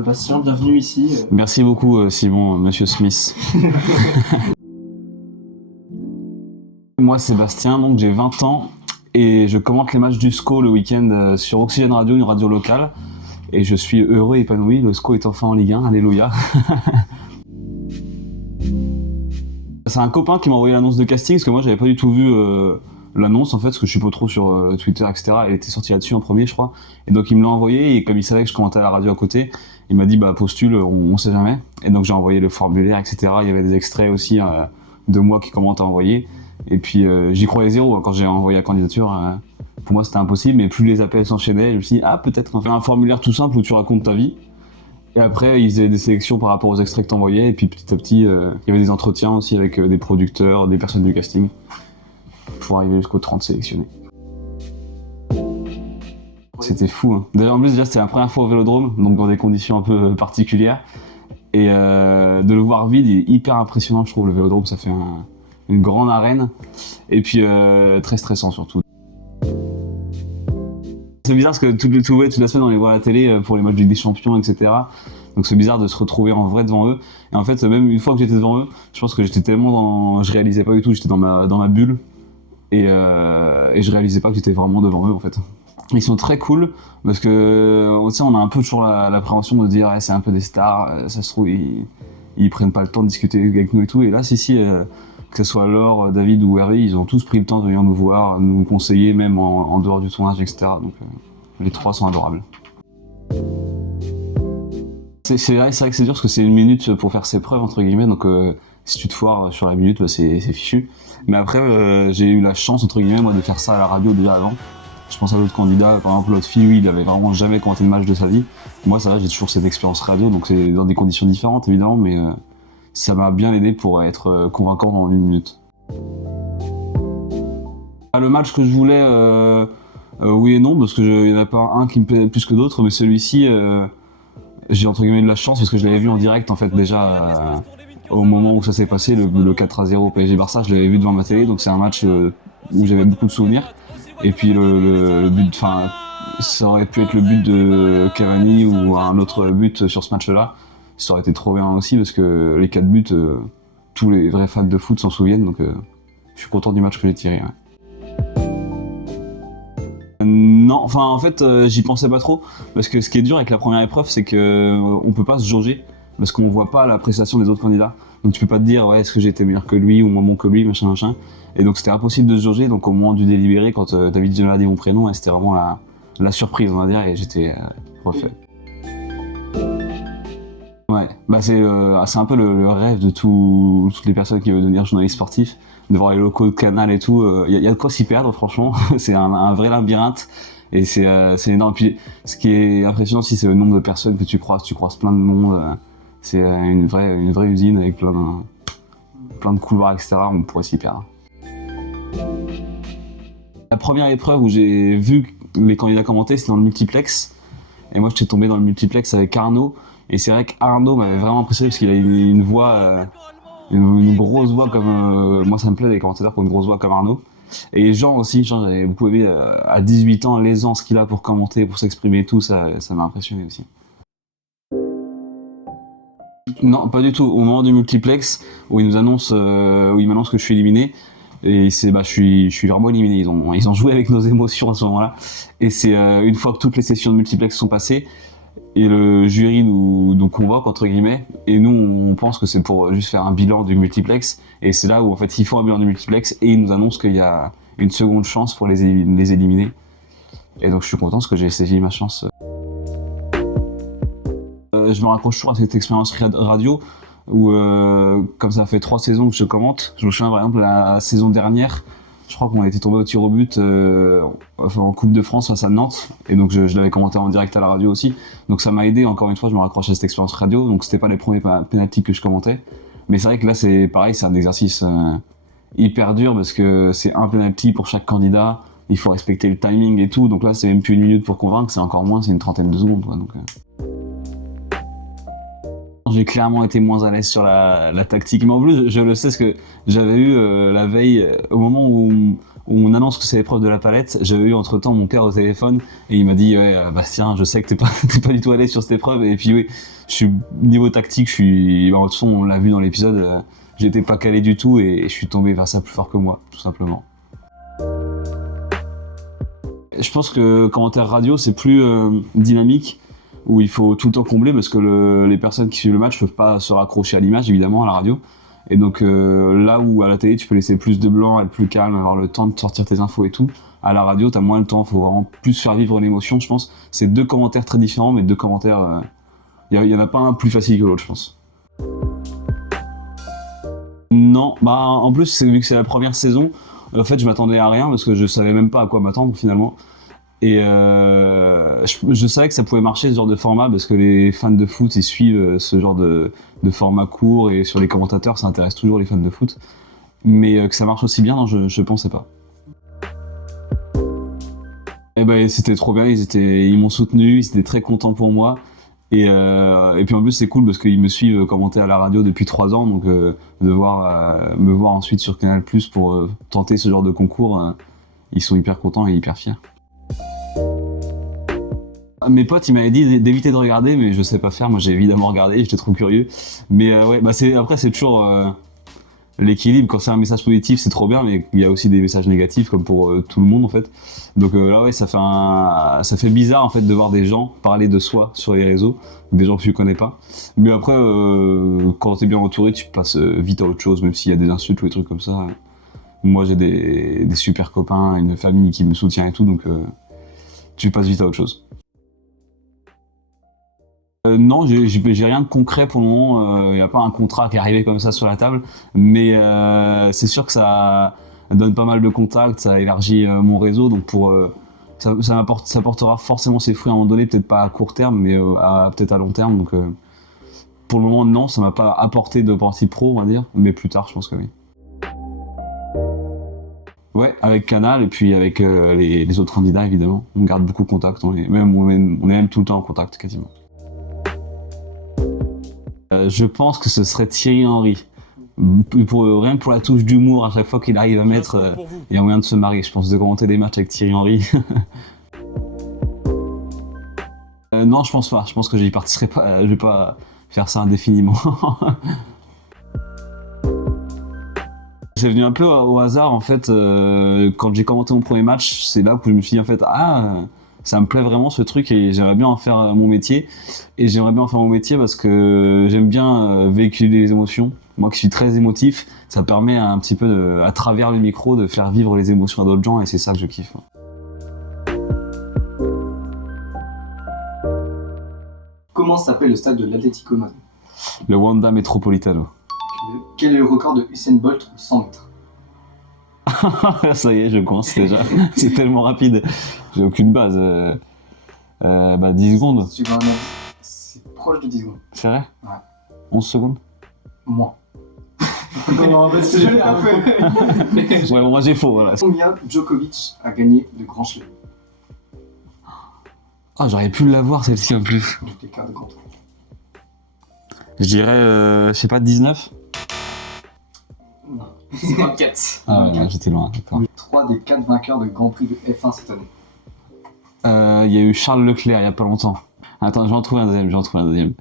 Bastien, bienvenue ici. Merci beaucoup Simon, Monsieur Smith. Moi c'est Bastien, donc j'ai 20 ans et je commente les matchs du SCO le week-end sur Oxygène Radio, une radio locale. Et je suis heureux et épanoui, le SCO est enfin en Ligue 1, alléluia. C'est un copain qui m'a envoyé l'annonce de casting, parce que moi j'avais pas du tout vu l'annonce en fait, parce que je suis pas trop sur Twitter, etc. Elle était sortie là-dessus en premier, je crois. Et donc il me l'a envoyé, et comme il savait que je commentais à la radio à côté, il m'a dit bah postule, on sait jamais. Et donc j'ai envoyé le formulaire, etc. Il y avait des extraits aussi de moi qui commente à envoyer. Et puis j'y croyais zéro quand j'ai envoyé la candidature. Pour moi c'était impossible, mais plus les appels s'enchaînaient, je me suis dit ah peut-être on va faire un formulaire tout simple où tu racontes ta vie. Et après, ils faisaient des sélections par rapport aux extraits que t'envoyais, et puis petit à petit, il y avait des entretiens aussi avec des producteurs, des personnes du casting, pour arriver jusqu'aux 30 sélectionnés. C'était fou, hein. D'ailleurs, en plus, déjà, c'était la première fois au Vélodrome, donc dans des conditions un peu particulières. Et de le voir vide, il est hyper impressionnant, je trouve. Le Vélodrome, ça fait une grande arène, et puis très stressant surtout. C'est bizarre parce que toute la semaine on les voit à la télé pour les matchs de Ligue des Champions, etc. Donc c'est bizarre de se retrouver en vrai devant eux. Et en fait, même une fois que j'étais devant eux, je pense que j'étais tellement dans... Je réalisais pas du tout, j'étais dans ma bulle. Et je réalisais pas que j'étais vraiment devant eux en fait. Ils sont très cool parce que on a un peu toujours l'appréhension de dire ouais, c'est un peu des stars, ça se trouve ils prennent pas le temps de discuter avec nous et tout. Et là, que ce soit Laure, David ou Hervé, ils ont tous pris le temps de venir nous voir, nous conseiller, même en dehors du tournage, etc. Donc les trois sont adorables. C'est vrai que c'est dur parce que c'est une minute pour faire ses preuves, entre guillemets, donc si tu te foires sur la minute, bah, c'est fichu. Mais après, j'ai eu la chance, entre guillemets, moi, de faire ça à la radio déjà avant. Je pense à l'autre candidat, par exemple l'autre fille, lui, il avait vraiment jamais commenté de match de sa vie. Moi, ça va, j'ai toujours cette expérience radio, donc c'est dans des conditions différentes, évidemment, mais ça m'a bien aidé pour être convaincant dans une minute. Le match que je voulais, oui et non, parce qu'il n'y en a pas un qui me plaît plus que d'autres, mais celui-ci, j'ai entre guillemets de la chance parce que je l'avais vu en direct en fait déjà au moment où ça s'est passé, le 4-0 PSG Barça, je l'avais vu devant ma télé, donc c'est un match où j'avais beaucoup de souvenirs. Et puis le but, enfin, ça aurait pu être le but de Cavani ou un autre but sur ce match-là. Ça aurait été trop bien aussi parce que les 4 buts, tous les vrais fans de foot s'en souviennent, donc je suis content du match que j'ai tiré. Ouais. Non, enfin en fait j'y pensais pas trop parce que ce qui est dur avec la première épreuve c'est que on peut pas se jauger parce qu'on voit pas la prestation des autres candidats. Donc tu peux pas te dire ouais est-ce que j'ai été meilleur que lui ou moins bon que lui machin. Et donc c'était impossible de se jauger, donc au moment du délibéré quand David Ginola a dit mon prénom, ouais, c'était vraiment la surprise on va dire et j'étais refait. Ouais, bah c'est un peu le rêve de toutes les personnes qui veulent devenir journalistes sportifs, de voir les locaux de Canal et tout. Y a de quoi s'y perdre, franchement. C'est un vrai labyrinthe et c'est énorme. Puis ce qui est impressionnant aussi, c'est le nombre de personnes que tu croises. Tu croises plein de monde. C'est une vraie usine avec plein de couloirs, etc. On pourrait s'y perdre. La première épreuve où j'ai vu les candidats commenter, c'était dans le multiplex. Et moi, j'étais tombé dans le multiplex avec Arnaud. Et c'est vrai qu'Arnaud m'avait vraiment impressionné parce qu'il a une voix, une grosse voix comme... moi ça me plaît les commentateurs qui ont une grosse voix comme Arnaud. Et Jean aussi, j'avais beaucoup aimé à 18 ans l'aisance qu'il a pour commenter, pour s'exprimer et tout, ça m'a impressionné aussi. Non, pas du tout. Au moment du multiplex où il m'annonce que je suis éliminé, et je suis vraiment éliminé. Ils ont joué avec nos émotions à ce moment-là. Et c'est une fois que toutes les sessions de multiplex sont passées, et le jury nous convoque entre guillemets, et nous on pense que c'est pour juste faire un bilan du multiplex, et c'est là où en fait ils font un bilan du multiplex et ils nous annoncent qu'il y a une seconde chance pour les éliminer. Et donc je suis content parce que j'ai saisi ma chance. Je me raccroche toujours à cette expérience radio où comme ça fait 3 saisons que je commente. Je me souviens par exemple la saison dernière, je crois qu'on a été tombé au tir au but en Coupe de France face à Nantes, et donc je l'avais commenté en direct à la radio aussi, donc ça m'a aidé. Encore une fois, je me raccroche à cette expérience radio, donc c'était pas les premiers pénaltys que je commentais, mais c'est vrai que là c'est pareil, c'est un exercice hyper dur parce que c'est un pénalty pour chaque candidat, il faut respecter le timing et tout, donc là c'est même plus une minute pour convaincre, c'est encore moins, c'est une trentaine de secondes quoi, donc j'ai clairement été moins à l'aise sur la tactique, mais en plus je le sais parce que j'avais eu la veille, au moment où où on annonce que c'est l'épreuve de la palette. J'avais eu entre-temps mon père au téléphone et il m'a dit ouais Bastien, je sais que t'es pas du tout à l'aise sur cette épreuve, et puis oui, niveau tactique, de toute façon on l'a vu dans l'épisode, j'étais pas calé du tout et je suis tombé vers ça plus fort que moi, tout simplement. Je pense que commentaire radio c'est plus dynamique, où il faut tout le temps combler parce que les personnes qui suivent le match peuvent pas se raccrocher à l'image évidemment à la radio. Et donc là où à la télé tu peux laisser plus de blanc, être plus calme, avoir le temps de sortir tes infos et tout, à la radio t'as moins le temps, faut vraiment plus faire vivre l'émotion, je pense. C'est 2 commentaires très différents, mais 2 commentaires, y en a pas un plus facile que l'autre, je pense. Non, bah en plus vu que c'est la première saison, en fait je m'attendais à rien parce que je savais même pas à quoi m'attendre finalement. Et je savais que ça pouvait marcher ce genre de format parce que les fans de foot ils suivent ce genre de format court, et sur les commentateurs ça intéresse toujours les fans de foot. Mais que ça marche aussi bien, non, je pensais pas. Et ben c'était trop bien, ils m'ont soutenu, ils étaient très contents pour moi. Et puis en plus c'est cool parce qu'ils me suivent commenter à la radio depuis 3 ans, donc de me voir ensuite sur Canal+ pour tenter ce genre de concours, ils sont hyper contents et hyper fiers. Mes potes ils m'avaient dit d'éviter de regarder, mais je sais pas faire, moi j'ai évidemment regardé, j'étais trop curieux. Mais ouais, bah après c'est toujours l'équilibre, quand c'est un message positif c'est trop bien, mais il y a aussi des messages négatifs comme pour tout le monde en fait. Donc là ouais, ça fait bizarre en fait de voir des gens parler de soi sur les réseaux, des gens que tu connais pas. Mais après quand t'es bien entouré tu passes vite à autre chose, même s'il y a des insultes ou des trucs comme ça. Moi j'ai des super copains, une famille qui me soutient et tout, donc tu passes vite à autre chose. Non, j'ai rien de concret pour le moment, il n'y a pas un contrat qui est arrivé comme ça sur la table, mais c'est sûr que ça donne pas mal de contacts, ça élargit mon réseau, donc ça portera forcément ses fruits à un moment donné, peut-être pas à court terme, mais peut-être à long terme, donc pour le moment non, ça m'a pas apporté de partie pro on va dire, mais plus tard je pense que oui. Ouais, avec Canal et puis avec les autres candidats évidemment, on garde beaucoup contact, on est même tout le temps en contact quasiment. Je pense que ce serait Thierry Henry. Rien que pour la touche d'humour, à chaque fois qu'il arrive à mettre, il y a moyen de se marier, je pense, de commenter des matchs avec Thierry Henry. Non, je pense pas. Je pense que j'y participerai pas. Je vais pas faire ça indéfiniment. C'est venu un peu au hasard en fait. Quand j'ai commenté mon premier match, c'est là que je me suis dit en fait ça me plaît vraiment ce truc et j'aimerais bien en faire mon métier. Et j'aimerais bien en faire mon métier parce que j'aime bien véhiculer les émotions. Moi qui suis très émotif, ça permet un petit peu à travers le micro de faire vivre les émotions à d'autres gens, et c'est ça que je kiffe. Comment s'appelle le stade de l'Atlético Madrid? Le Wanda Metropolitano. Quel est le record de Usain Bolt au 100 mètres? Ça y est, je commence déjà. C'est tellement rapide. J'ai aucune base. 10 secondes. C'est proche de 10 secondes. C'est vrai? Ouais. 11 secondes? Moins. Non, mais c'est jamais un peu. Ouais, bon, moi j'ai faux, voilà. Combien Djokovic a gagné de grands chelems? Ah, j'aurais pu l'avoir celle-ci en plus. Donc les quarts de grand tour. Je dirais, je sais pas, 19? Non. C'est 24. Ah ouais, j'étais loin, d'accord. 3 des 4 vainqueurs de Grand Prix de F1 cette année. Il y a eu Charles Leclerc il y a pas longtemps. Attends, je vais en trouver un deuxième.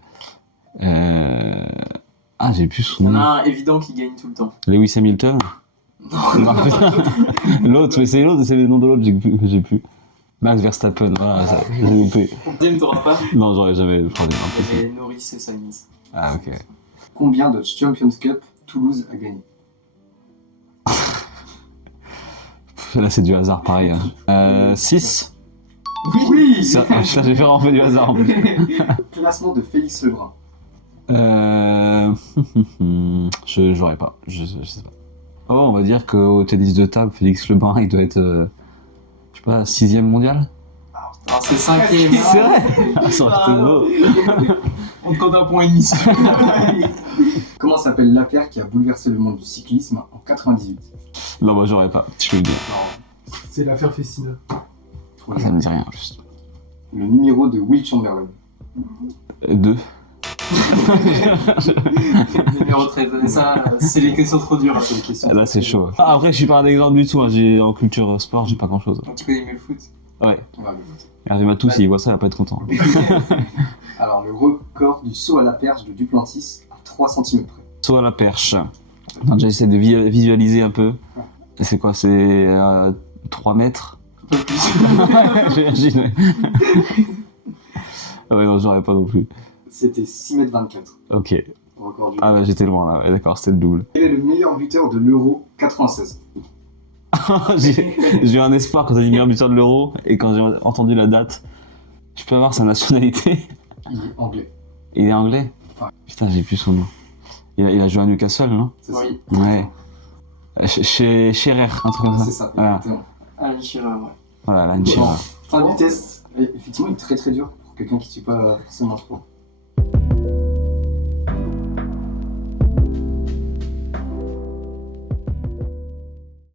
Ah, j'ai plus son Il y en nom. a un évident qui gagne tout le temps. Lewis Hamilton? Non, putain. L'autre, mais c'est le nom de l'autre que j'ai plus. Max Verstappen, voilà, ça, j'ai loupé. Deuxième, t'auras pas. Non, j'aurais jamais le troisième. Il y avait Norris et Sainz. Ah, ok. Combien de Champions Cup Toulouse a gagné? Là, c'est du hasard, pareil. 6? Oui. Ça, j'ai fait vraiment du hasard en plus. Classement de Félix Lebrun. J'aurais pas. Je sais pas. Oh, on va dire qu'au tennis de table, Félix Lebrun, il doit être, je sais pas, 6ème mondial? Alors c'est 5ème. C'est vrai? Ah, ça aurait été beau. On te compte un point et demi. Comment s'appelle l'affaire qui a bouleversé le monde du cyclisme en 98? Non, bah j'aurais pas, je peux le dire. C'est l'affaire Festina. Ça me dit rien, juste. Le numéro de Will Chamberlain. 2. Numéro 13. Et ça, c'est les questions trop dures. C'est une question. Là, c'est chaud. Ah, après, je suis pas un exemple du tout. Hein. En culture sport, j'ai pas grand chose. Donc, tu connais mieux le foot. Ouais. On va le voter. Hervé Matou, s'il voit ça, il va pas être content. Alors, le record du saut à la perche de Duplantis à 3 cm près. Saut à la perche. Attends, j'essaie de visualiser un peu. C'est quoi? C'est 3 mètres? Un peu plus. J'imagine. Ouais, non, j'aurais pas non plus. C'était 6,24 m. Ok. Record du. Ah, bah, j'étais loin là. Ouais, d'accord, c'était le double. Quel est le meilleur buteur de l'Euro 96? J'ai eu un espoir quand t'as dit meilleur buteur de l'Euro et quand j'ai entendu la date. Je peux avoir sa nationalité? Il est anglais. Il est anglais? Ouais. Putain, j'ai plus son nom. Il a joué à Newcastle, non? C'est ça. Oui. Ouais. Chez Scherer, un truc comme ça. C'est ça. Voilà, exactement. Alain Shearer, ouais. voilà, là, une Bon, Scherer. fin du test. Et effectivement, il est très très dur pour quelqu'un qui ne suit pas forcément le sport.